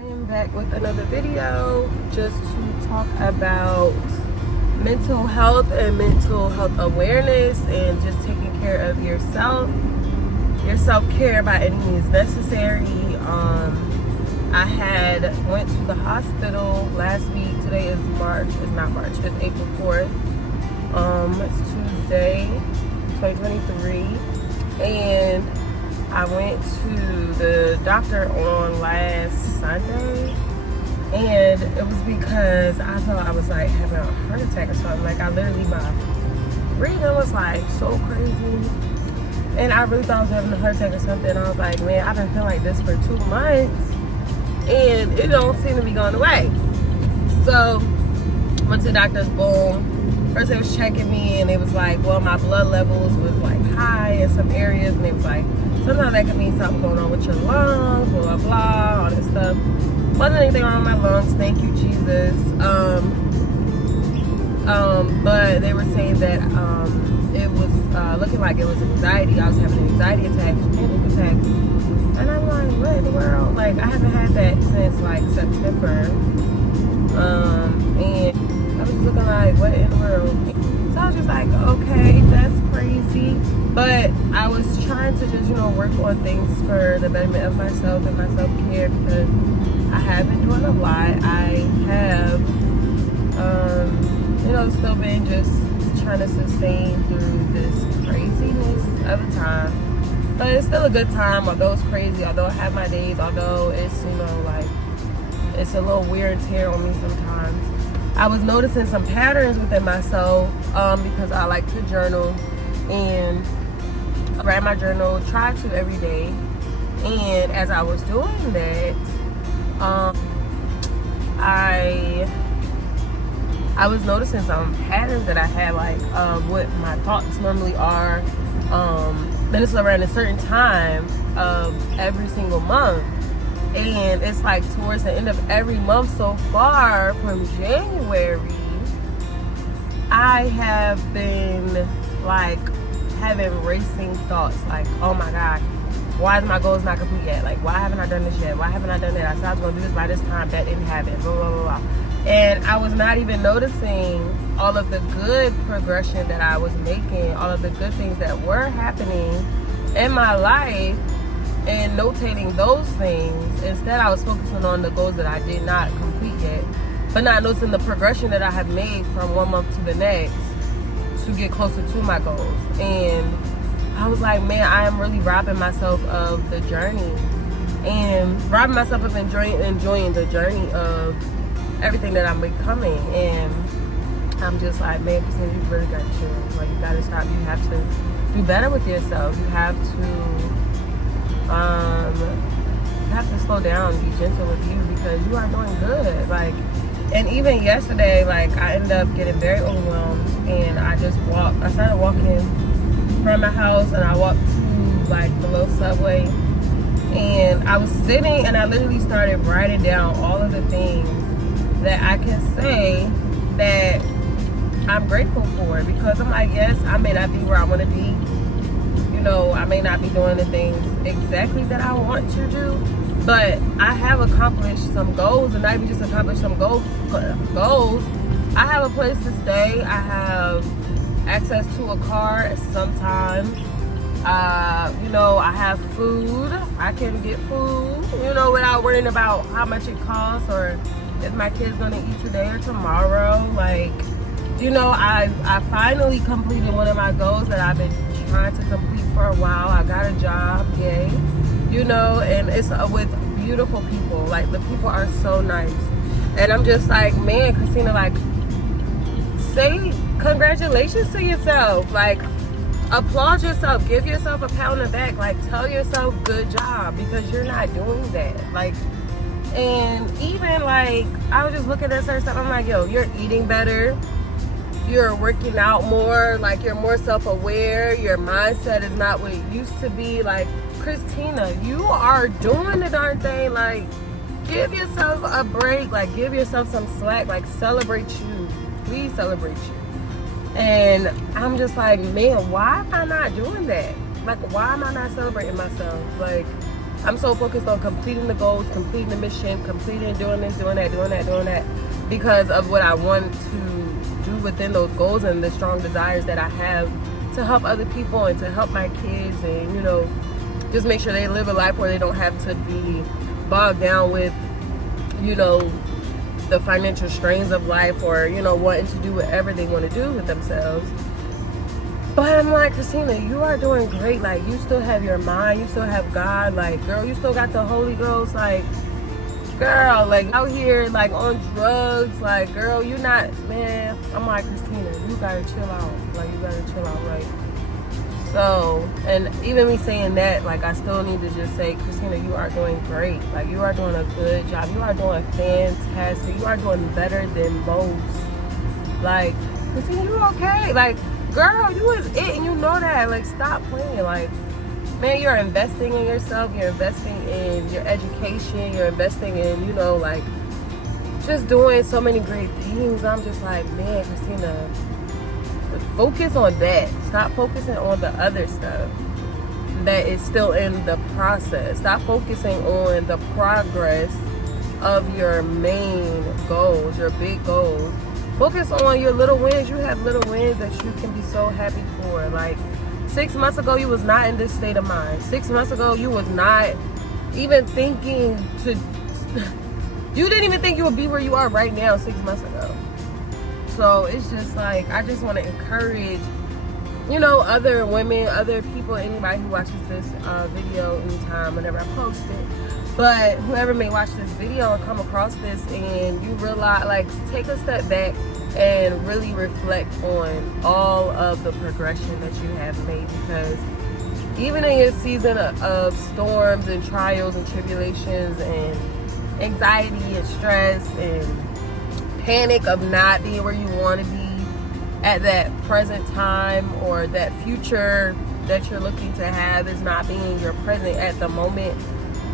I am back with another video just to talk about mental health and mental health awareness and just taking care of yourself. Your self-care by any means necessary. I went to the hospital last week. Today is it's April 4th. It's Tuesday, 2023. And I went to the doctor on last Sunday, and it was because I thought I was like having a heart attack or something. Like my breathing was like so crazy, and I really thought I was having a heart attack or something. I was like, man, I've been feeling like this for 2 months, and it don't seem to be going away. So went to the doctor's. Boom. First they was checking me, and it was like, well, my blood levels was like high in some areas, and it was like, sometimes that could mean something going on with your lungs, blah, blah, blah, all this stuff. Wasn't anything wrong with my lungs, thank you, Jesus. But they were saying that it was looking like it was anxiety. I was having anxiety attacks, panic attacks. And I'm like, what in the world? Like, I haven't had that since like September. And I was looking like, what in the world? So I was just like, okay, that's crazy. But I was trying to just, work on things for the betterment of myself and my self-care, because I have been doing a lot. I have, still been just trying to sustain through this craziness of a time. But it's still a good time, although it's crazy, although I have my days, although it's, it's a little wear and tear on me sometimes. I was noticing some patterns within myself because I like to journal, and I write my journal, try to every day. And as I was doing that, I was noticing some patterns that I had, like what my thoughts normally are. Then it's around a certain time of every single month. And it's like towards the end of every month so far from January, I have been like having racing thoughts, like, oh my God, why is my goals not complete yet? Like, why haven't I done this yet? Why haven't I done that? I said I was gonna do this by this time, that didn't happen, blah, blah, blah, blah. And I was not even noticing all of the good progression that I was making, all of the good things that were happening in my life, and notating those things. Instead, I was focusing on the goals that I did not complete yet, but not noticing the progression that I have made from one month to the next to get closer to my goals. And I was like, man, I am really robbing myself of the journey, and robbing myself of enjoying the journey of everything that I'm becoming. And I'm just like, man, Christina, you really got to chill. Like, you got to stop. You have to do better with yourself. You have to slow down, be gentle with you, because you are doing good. Like, and even yesterday, like, I ended up getting very overwhelmed, and I started walking from my house, and I walked to like the little subway, and I was sitting, and I literally started writing down all of the things that I can say that I'm grateful for, because I'm like, yes, I may not be where I want to be. I may not be doing the things exactly that I want to do, but I have accomplished some goals, and not even just accomplished some goals. I have a place to stay. I have access to a car sometimes. I have food. I can get food, without worrying about how much it costs, or if my kid's gonna eat today or tomorrow. Like, I finally completed one of my goals that I've been trying to complete for a while. I got a job, yay. And it's with beautiful people. Like, the people are so nice. And I'm just like, man, Christina, like, say congratulations to yourself. Like, applaud yourself. Give yourself a pat on the back. Like, tell yourself good job, because you're not doing that. Like, and even like, I was just looking at certain stuff. I'm like, yo, you're eating better. You're working out more, like, you're more self-aware. Your mindset is not what it used to be. Like, Christina, you are doing the darn thing. Like, give yourself a break. Like, give yourself some slack. Like, celebrate you. Please celebrate you. And I'm just like, man, why am I not doing that? Like, why am I not celebrating myself? Like, I'm so focused on completing the goals, completing the mission, completing doing this, doing that, because of what I want to do within those goals and the strong desires that I have to help other people and to help my kids, and you know, just make sure they live a life where they don't have to be bogged down with, you know, the financial strains of life, or you know, wanting to do whatever they want to do with themselves. But I'm like, Christina, you are doing great. Like, you still have your mind, you still have God. Like, girl, you still got the Holy Ghost. Like, girl, like out here like on drugs. Like, girl, you not, man. I'm like, Christina, you gotta chill out. Like, you gotta chill out, right? So, and even me saying that, like, I still need to just say, Christina, you are doing great. Like, you are doing a good job. You are doing fantastic. You are doing better than most. Like, Christina, you okay? Like, girl, you is it, and you know that. Like, stop playing. Like, man, you're investing in yourself. You're investing in your education. You're investing in, you know, like, just doing so many great things. I'm just like, man, Christina, focus on that. Stop focusing on the other stuff that is still in the process. Stop focusing on the progress of your main goals, your big goals. Focus on your little wins. You have little wins that you can be so happy for. Like, 6 months ago, you was not in this state of mind. 6 months ago, you was not even thinking to, you didn't even think you would be where you are right now 6 months ago. So it's just like, I just want to encourage, you know, other women, other people, anybody who watches this video anytime, whenever I post it. But whoever may watch this video or come across this and you realize, like, take a step back and really reflect on all of the progression that you have made. Because even in your season of storms and trials and tribulations and anxiety and stress and panic of not being where you want to be at that present time, or that future that you're looking to have is not being your present at the moment,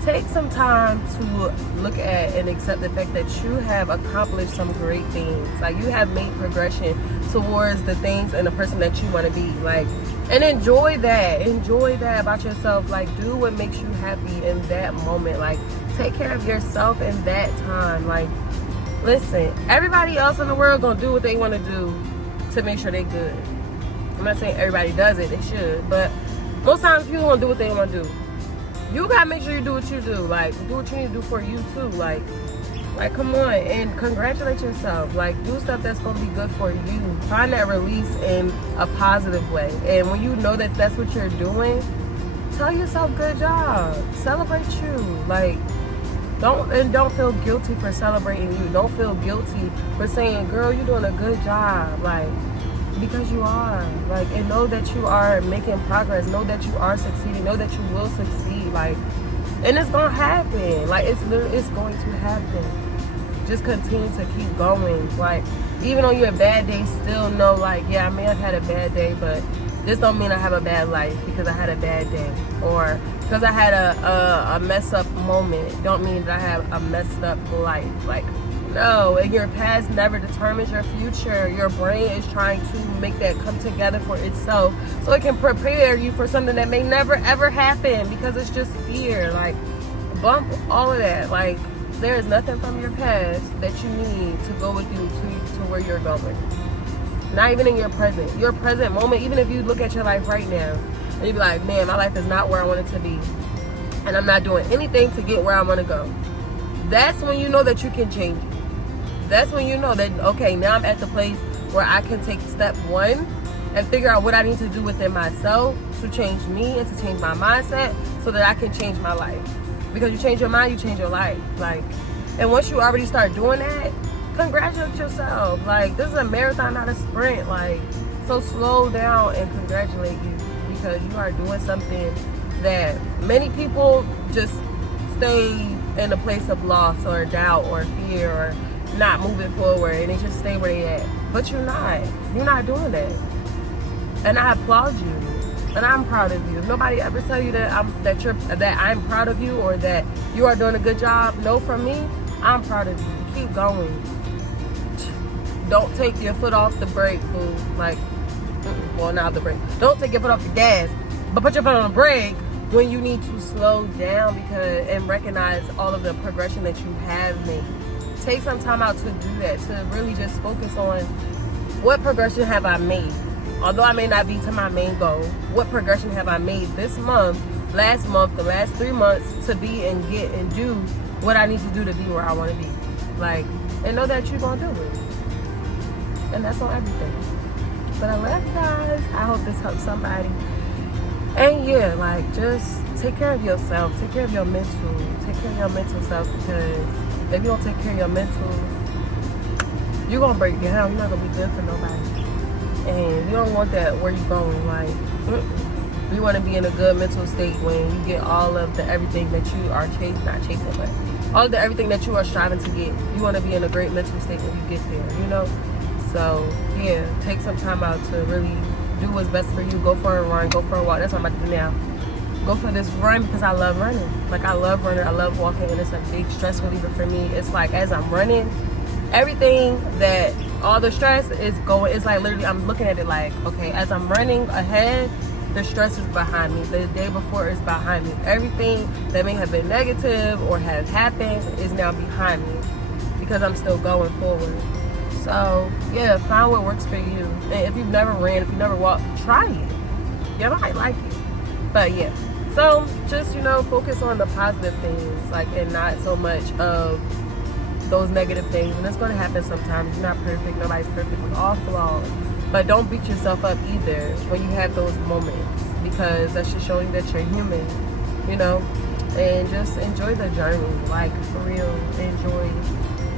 take some time to look at and accept the fact that you have accomplished some great things. Like, you have made progression towards the things and the person that you want to be. Like, and enjoy that about yourself. Like, do what makes you happy in that moment. Like, take care of yourself in that time. Like, listen, everybody else in the world gonna do what they want to do to make sure they good. I'm not saying everybody does it, they should, but most times people gonna do what they want to do. You gotta make sure you do what you do. Like, do what you need to do for you too. Like come on, and congratulate yourself. Like, do stuff that's gonna be good for you. Find that release in a positive way. And when you know that that's what you're doing, tell yourself, good job. Celebrate you. Like, don't feel guilty for celebrating you. Don't feel guilty for saying, girl, you're doing a good job. Like, because you are. Like, and know that you are making progress. Know that you are succeeding. Know that you will succeed. Like, and it's gonna happen. Like, it's going to happen. Just continue to keep going. Like, even on your bad day, still know, like, yeah, I may have had a bad day, but this don't mean I have a bad life because I had a bad day, or because I had a mess up moment. Don't mean that I have a messed up life. Like, no, and your past never determines your future. Your brain is trying to make that come together for itself so it can prepare you for something that may never ever happen, because it's just fear. Like, bump all of that. Like, there is nothing from your past that you need to go with you to where you're going. Not even in your present moment. Even if you look at your life right now and you be like, man, my life is not where I want it to be, and I'm not doing anything to get where I want to go. That's when you know that you can change it. That's when you know that, okay, now I'm at the place where I can take step one and figure out what I need to do within myself to change me and to change my mindset so that I can change my life. Because you change your mind, you change your life. Like, and once you already start doing that, congratulate yourself. Like, this is a marathon, not a sprint. Like, so slow down and congratulate you, because you are doing something that many people just stay in a place of loss or doubt or fear or not moving forward, and they just stay where they at. But you're not doing that, and I applaud you, and I'm proud of you. If nobody ever tell you that I'm proud of you, or that you are doing a good job, know from me, I'm proud of you. Keep going. Don't take your foot off the brake, boo. Like, well, not the brake. Don't take your foot off the gas, but put your foot on the brake. when you need to slow down and recognize all of the progression that you have made. Take some time out to do that, to really just focus on what progression have I made. Although I may not be to my main goal, what progression have I made this month, last month, the last 3 months to be and get and do what I need to do to be where I want to be. Like, and know that you're going to do it. And that's on everything. But I love you guys. I hope this helps somebody. And yeah, like, just take care of yourself. Take care of your mental. Take care of your mental self, because if you don't take care of your mental, you're going to break down. You're not going to be good for nobody. And you don't want that where you're going. Like, you want to be in a good mental state when you get all of the everything that you are chasing, but all of the everything that you are striving to get. You want to be in a great mental state when you get there, you know? So, yeah, take some time out to really do what's best for you. Go for a run, go for a walk. That's what I'm about to do now. Go for this run because I love running. Like, I love running, I love walking, and it's a big stress reliever for me. It's like, as I'm running, everything that, all the stress is going, it's like literally, I'm looking at it like, okay, as I'm running ahead, the stress is behind me. The day before is behind me. Everything that may have been negative or have happened is now behind me because I'm still going forward. So, yeah, find what works for you. And if you've never ran, if you've never walked, try it. You might like it. But, yeah. So, just, you know, focus on the positive things, like, and not so much of those negative things. And it's going to happen sometimes. You're not perfect. Nobody's perfect. We're all flawed. But don't beat yourself up either when you have those moments, because that's just showing that you're human, you know? And just enjoy the journey. Like, for real, enjoy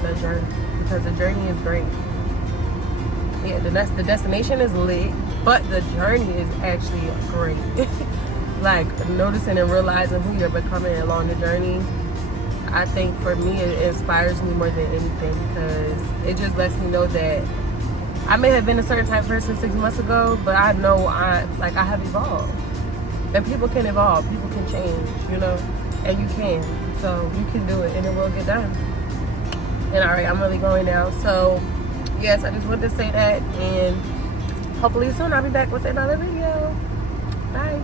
the journey. Because the journey is great. Yeah, the destination is lit, but the journey is actually great. Like, noticing and realizing who you're becoming along the journey, I think for me it inspires me more than anything, because it just lets me know that I may have been a certain type of person 6 months ago, but I know I have evolved. And people can evolve, people can change, you know, and you can. So you can do it, and it will get done. And all right, I'm really going now. So yes, I just wanted to say that, and hopefully soon I'll be back with another video. Bye.